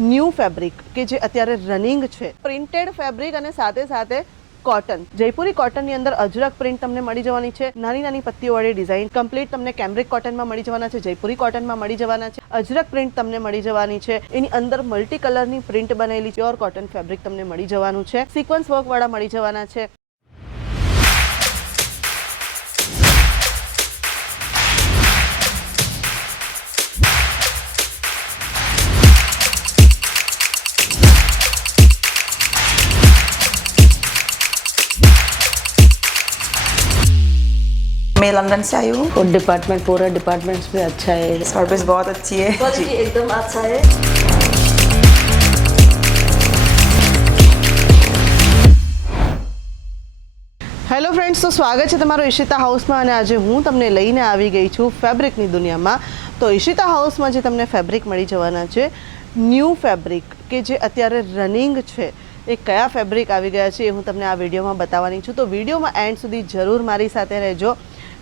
New fabric કે જે અત્યારે રનિંગ છે, પ્રિન્ટેડ ફેબ્રિક અને સાથે સાથે કોટન, જયપુરી કોટનની અંદર અજરક પ્રિન્ટ તમને મળી જવાની છે. નાની નાની પત્તીઓવાળી ડિઝાઇન કમ્પ્લીટ તમને કેમ્બ્રિક કોટનમાં મળી જવાના છે, જયપુરી કોટનમાં મળી જવાના છે, અજરક પ્રિન્ટ તમને મળી જવાની છે. એની અંદર મલ્ટી કલરની પ્રિન્ટ બનેલી પ્યોર કોટન ફેબ્રિક તમને મળી જવાનું છે. સિક્વન્સ વર્ક વાળા મળી જવાના છે. मैं लंदन से आई हूँ और डिपार्टमेंट पूरा डिपार्टमेंट्स भी अच्छा है, सर्विस बहुत अच्छी है क्वालिटी एकदम अच्छा है. હેલો ફ્રેન્ડ્સ, તો સ્વાગત છે તમારું ઈશિતા હાઉસમાં અને આજે હું તમને લઈને આવી ગઈ છું ફેબ્રિકની દુનિયામાં. તો ઈશિતા હાઉસમાં જે તમને ફેબ્રિક મળી જવાના છે, ન્યૂ ફેબ્રિક કે જે અત્યારે રનિંગ છે, એ કયા ફેબ્રિક આવી ગયા છે એ હું તમને આ વિડીયોમાં બતાવવાની છું. તો વિડીયોમાં એન્ડ સુધી જરૂર મારી સાથે રહેજો,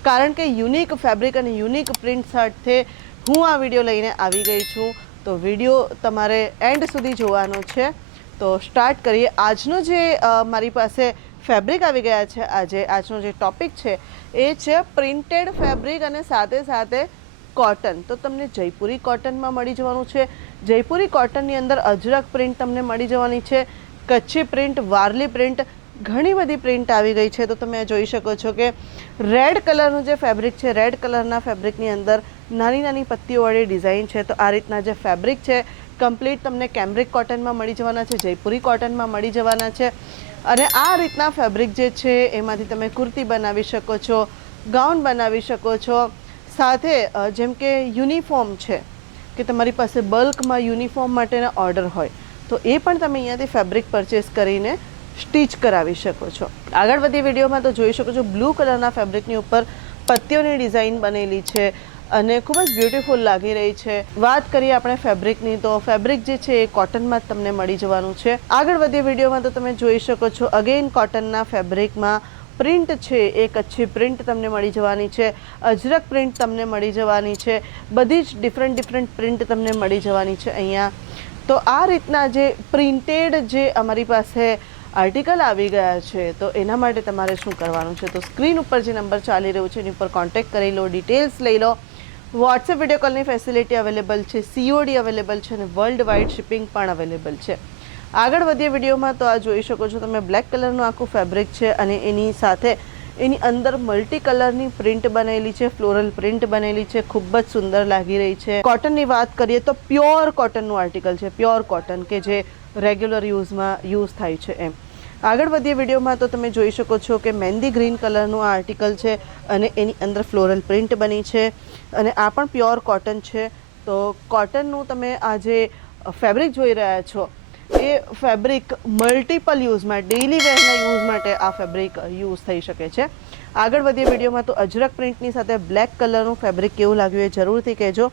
કારણ કે યુનિક ફેબ્રિક અને યુનિક પ્રિન્ટ સાથે હું આ વિડીયો લઈને આવી ગઈ છું. તો વિડીયો તમારે એન્ડ સુધી જોવાનો છે. તો સ્ટાર્ટ કરીએ. આજનો જે મારી પાસે ફેબ્રિક આવી ગયા છે, આજનો જે ટોપિક છે એ છે પ્રિન્ટેડ ફેબ્રિક અને સાથે સાથે કોટન. તો તમને જયપુરી કોટનમાં મળી જવાનું છે. જયપુરી કોટનની અંદર અજરક પ્રિન્ટ તમને મળી જવાની છે, કચ્છી પ્રિન્ટ, વારલી પ્રિન્ટ, ઘણી બધી પ્રિન્ટ આવી ગઈ છે. તો તમે જોઈ શકો છો કે રેડ કલરનું જે ફેબ્રિક છે, રેડ કલરના ફેબ્રિકની અંદર નાની નાની પત્તીઓવાળી ડિઝાઇન છે. તો આ રીતના જે ફેબ્રિક છે કમ્પ્લીટ તમને કેમ્બ્રિક કોટનમાં મળી જવાના છે, જયપુરી કોટનમાં મળી જવાના છે. અને આ રીતના ફેબ્રિક જે છે એમાંથી તમે કુર્તી બનાવી શકો છો, ગાઉન બનાવી શકો છો. સાથે જેમ કે યુનિફોર્મ છે કે તમારી પાસે બલ્કમાં યુનિફોર્મ માટેના ઓર્ડર હોય તો એ પણ તમે અહીંયાથી ફેબ્રિક પરચેસ કરીને સ્ટીચ કરાવી શકો છો. આગળ વધી વિડીયોમાં તો જોઈ શકો છો બ્લુ કલરના ફેબ્રિકની ઉપર પત્તીઓની ડિઝાઇન બનેલી છે અને ખૂબ જ બ્યુટીફુલ લાગી રહી છે. વાત કરીએ આપણે ફેબ્રિકની, તો ફેબ્રિક જે છે એ કોટનમાં જ તમને મળી જવાનું છે. આગળ વધી વિડીયોમાં તો તમે જોઈ શકો છો અગેન કોટનના ફેબ્રિકમાં પ્રિન્ટ છે એ કચ્છી પ્રિન્ટ તમને મળી જવાની છે, અજરક પ્રિન્ટ તમને મળી જવાની છે, બધી જ ડિફરન્ટ પ્રિન્ટ તમને મળી જવાની છે અહીંયા. તો આ રીતના જે પ્રિન્ટેડ જે અમારી પાસે આર્ટિકલ આવી ગયા છે, તો એના માટે તમારે શું કરવાનું છે, તો સ્ક્રીન ઉપર જે નંબર ચાલી રહ્યો છે એની ઉપર કોન્ટેક્ટ કરી લો, ડિટેલ્સ લઈ લો. વોટ્સએપ વિડીયો કોલની ફેસિલિટી અવેલેબલ છે, COD અવેલેબલ છે અને વર્લ્ડ વાઇડ શિપિંગ પણ અવેલેબલ છે. આગળ વધીએ વિડીયોમાં તો આ જોઈ શકો છો તમે બ્લેક કલરનું આખું ફેબ્રિક છે અને એની સાથે એની અંદર મલ્ટી કલરની પ્રિન્ટ બનેલી છે, ફ્લોરલ પ્રિન્ટ બનેલી છે, ખૂબ જ સુંદર લાગી રહી છે. કોટનની વાત કરીએ તો પ્યોર કોટનનું આર્ટિકલ છે, પ્યોર કોટન કે જે રેગ્યુલર યુઝ થાય છે એમ. આગળ વધીએ વિડીયોમાં તો તમે જોઈ શકો છો કે મહેંદી ગ્રીન કલરનું આ આર્ટિકલ છે અને એની અંદર ફ્લોરલ પ્રિન્ટ બની છે અને આ પણ પ્યોર કોટન છે. તો કોટનનું તમે આ જે ફેબ્રિક જોઈ રહ્યા છો એ ફેબ્રિક મલ્ટિપલ યુઝમાં, ડેઇલી વેરના યુઝ માટે આ ફેબ્રિક યુઝ થઈ શકે છે. આગળ વધીએ વિડીયોમાં તો અજરક પ્રિન્ટની સાથે બ્લેક કલરનું ફેબ્રિક કેવું લાગ્યું એ જરૂરથી કહેજો.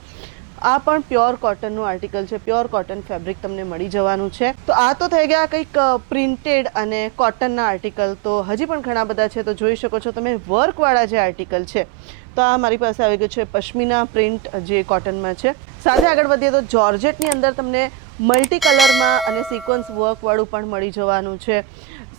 આ પણ પ્યોર કોટનનું આર્ટિકલ છે, પ્યોર કોટન ફેબ્રિક તમને મળી જવાનું છે. તો આ તો થઈ ગયા કંઈક પ્રિન્ટેડ અને કોટનના આર્ટિકલ. તો હજી પણ ઘણા બધા છે, તો જોઈ શકો છો તમે વર્કવાળા જે આર્ટિકલ છે. તો આ મારી પાસે આવી ગયું છે પશ્મિના પ્રિન્ટ જે કોટનમાં છે. સાથે આગળ વધીએ તો જોર્જેટની અંદર તમને મલ્ટી કલરમાં અને સિક્વન્સ વર્કવાળું પણ મળી જવાનું છે.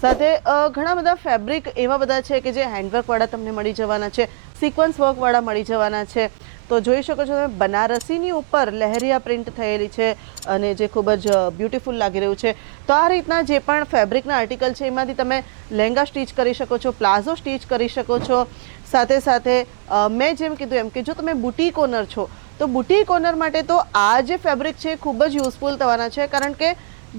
સાથે ઘણા બધા ફેબ્રિક એવા બધા છે કે જે હેન્ડવર્કવાળા તમને મળી જવાના છે, સિક્વન્સ વર્કવાળા મળી જવાના છે. તો જોઈ શકો છો તમે બનારસીની ઉપર લહેરિયા પ્રિન્ટ થયેલી છે અને જે ખૂબ જ બ્યુટીફુલ લાગી રહ્યું છે. તો આ રીતના જે પણ ફેબ્રિકના આર્ટિકલ છે એમાંથી તમે લહેંગા સ્ટીચ કરી શકો છો, પ્લાઝો સ્ટીચ કરી શકો છો. સાથે સાથે મેં જેમ કીધું એમ કે જો તમે બુટીક ઓનર છો તો બુટીક ઓનર માટે તો આ જે ફેબ્રિક છે ખૂબ જ યુઝફુલ થવાના છે, કારણ કે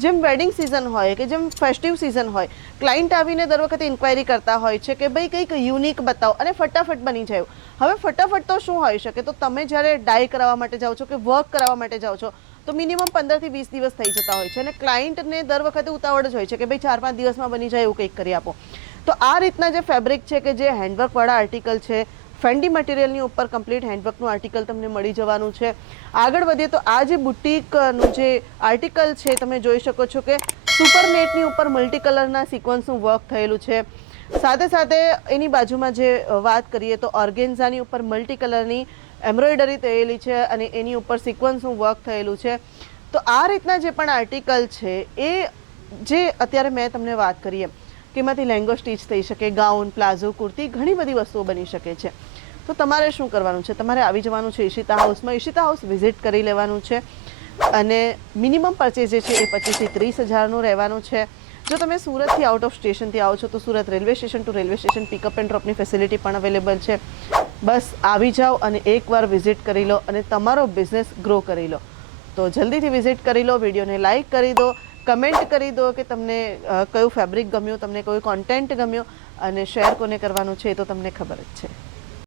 જેમ વેડિંગ સિઝન હોય કે જેમ ફેસ્ટિવ સિઝન હોય, ક્લાયન્ટ આવીને દર વખતે ઇન્ક્વાયરી કરતા હોય છે કે ભાઈ કંઈક યુનિક બતાવો અને ફટાફટ બની જાય. હવે ફટાફટ તો શું હોઈ શકે, તો તમે જ્યારે ડાય કરાવવા માટે જાઓ છો કે વર્ક કરાવવા માટે જાઓ છો તો મિનિમમ 15 થી 20 દિવસ થઈ જતા હોય છે અને ક્લાયન્ટને દર વખતે ઉતાવળ જ હોય છે કે ભાઈ 4-5 દિવસમાં બની જાય એવું કંઈક કરી આપો. તો આ રીતના જે ફેબ્રિક છે કે જે હેન્ડવર્કવાળા આર્ટિકલ છે, ફેન્ડી મટીરિયલની ઉપર કમ્પ્લીટ હેન્ડવર્કનું આર્ટિકલ તમને મળી જવાનું છે. આગળ વધીએ તો આ જે બુટીકનું જે આર્ટિકલ છે તમે જોઈ શકો છો કે સુપર નેટની ઉપર મલ્ટી કલરના સિક્વન્સનું વર્ક થયેલું છે. સાથે સાથે એની બાજુમાં જે વાત કરીએ તો ઓર્ગેન્ઝાની ઉપર મલ્ટી કલરની એમ્બ્રોઇડરી થયેલી છે અને એની ઉપર સિક્વન્સનું વર્ક થયેલું છે. તો આ રીતના જે પણ આર્ટિકલ છે એ જે અત્યારે મેં તમને વાત કરી એમ કે એમાંથી લેંગો સ્ટીચ થઈ શકે, ગાઉન, પ્લાઝો, કુર્તી, ઘણી બધી વસ્તુઓ બની શકે છે. તો તમારે શું કરવાનું છે? તમારે આવી જવાનું છે ઈશિતા હાઉસમાં. ઈશિતા હાઉસ વિઝિટ કરી લેવાનું છે અને મિનિમમ પરચેઝ જે છે એ 25 થી 30 હજારનું રહેવાનું છે. જો તમે સુરતથી આઉટ ઓફ સ્ટેશનથી આવો છો તો Surat railway station to railway station pickup and ડ્રોપની ફેસિલિટી પણ અવેલેબલ છે. બસ આવી જાઓ અને એકવાર વિઝિટ કરી લો અને તમારો બિઝનેસ ગ્રો કરી લો. તો જલ્દીથી વિઝિટ કરી લો, વિડીયોને લાઇક કરી દો, કમેન્ટ કરી દો કે તમને કયું ફેબ્રિક ગમ્યું, તમને કયું કોન્ટેન્ટ ગમ્યું અને શેર કોને કરવાનું છે એ તો તમને ખબર જ છે.